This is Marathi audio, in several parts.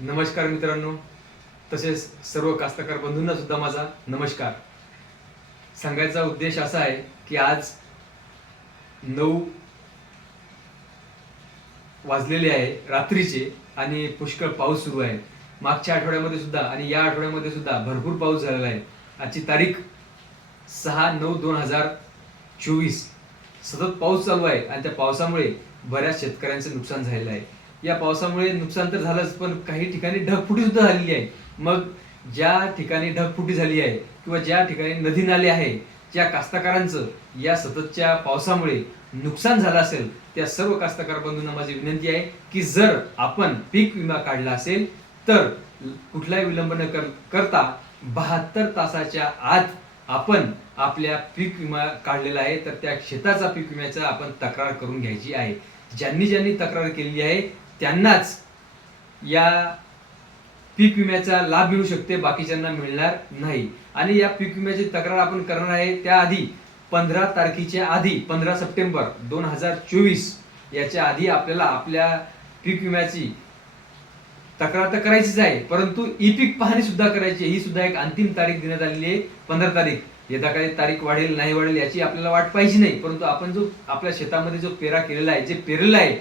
नमस्कार मित्रांनो. तसेच सर्व कास्तकार बंधूंना सुद्धा माझा नमस्कार. सांगायचा उद्देश असा आहे की आज नऊ वाजलेले आहे रात्रीचे आणि पुष्कळ पाऊस सुरू आहे. मागच्या आठवड्यामध्ये सुद्धा आणि या आठवड्यामध्ये सुद्धा भरपूर पाऊस झालेला आहे. आजची तारीख सहा नऊ दोन हजार चोवीस. सतत पाऊस चालू आहे आणि त्या पावसामुळे बऱ्याच शेतकऱ्यांचं नुकसान झालेलं आहे. या पावसामुळे नुकसान तर झालंच पण काही ठिकाणी ढगफुटी सुद्धा झालेली आहे. मग ज्या ठिकाणी ढगफुटी झाली आहे किंवा ज्या ठिकाणी नदी नाले आहे ज्या कास्तकारांचं या सततच्या पावसामुळे नुकसान झालं असेल त्या सर्व कास्तकार बंधूंना माझी विनंती आहे की जर आपण पीक विमा काढला असेल तर कुठलाही विलंब न कर- करता बहात्तर तासाच्या आत आपण आपल्या पीक विमा काढलेला आहे तर त्या शेताचा पीक विम्याचा आपण तक्रार करून घ्यायची आहे. ज्यांनी ज्यांनी तक्रार केलेली आहे त्यांनाच या पीक विम्याचा लाभ मिळू शकते बाकीच्यांना मिळणार नाही. आणि या पीक विम्याची तक्रार आपण करणार आहे त्याआधी पंधरा तारखेच्या आधी पंधरा सप्टेंबर दोन हजार चोवीस याच्या आधी आपल्याला आपल्या पीक विम्याची तक्रार तर करायचीच आहे परंतु ई पीक पाहणी सुद्धा करायची ही सुद्धा एक अंतिम तारीख देण्यात आलेली आहे पंधरा तारीख. येता काही तारीख वाढेल नाही वाढेल याची आपल्याला वाट पाहिजे नाही परंतु आपण जो आपल्या शेतामध्ये जो पेरा केलेला आहे जे पेरलेलं आहे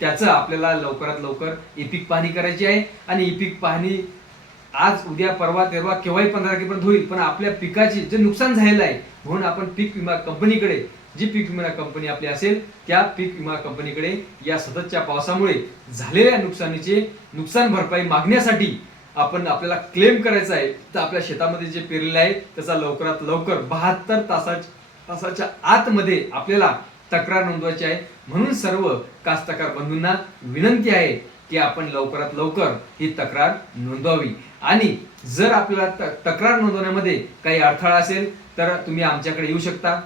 त्याचं आपल्याला लवकरात लवकर ई पीक पाहणी करायची आहे. आणि ई पीक पाहणी आज उद्या परवा तेरवा केव्हाही पंधरा तारखेपर्यंत होईल पण आपल्या पिकाची जे नुकसान झालेलं आहे म्हणून आपण पीक विमा कंपनीकडे जी पीक विमा कंपनी आपली असेल त्या पीक विमा कंपनीकडे या सततच्या पावसामुळे झालेल्या नुकसानीचे नुकसान भरपाई मागण्यासाठी आपण आपल्याला क्लेम करायचा आहे. तर आपल्या शेतामध्ये जे पेरलेलं आहे त्याचा लवकरात लवकर बहात्तर तासाच्या तासाच्या आतमध्ये आपल्याला तक्रार नोंदवायची आहे. म्हणून सर्व कास्तकार बंधूंना विनंती आहे की आपण लवकरात लवकर ही तक्रार नोंदवावी. आणि जर आपल्याला तक्रार नोंदवण्यामध्ये काही अडथळा असेल तर तुम्ही आमच्याकडे येऊ शकता.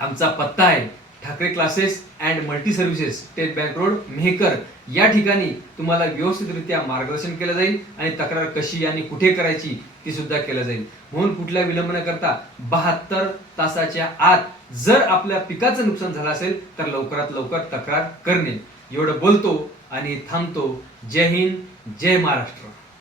आमचा पत्ता आहे Thackeray classes and multi services state bank road Mehkar या ठिकाणी तुम्हाला व्यवस्थितरित्या मार्गदर्शन केलं जाईल आणि तक्रार कशी आणि कुठे करायची ती सुद्धा केलं जाईल. म्हणून कुठल्या विलंब न करता बहात्तर तासाच्या आत जर आपल्या पिकाचं नुकसान झालं असेल तर लवकरात लवकर तक्रार करणे. एवढं बोलतो आणि थांबतो. जय हिंद जय महाराष्ट्र.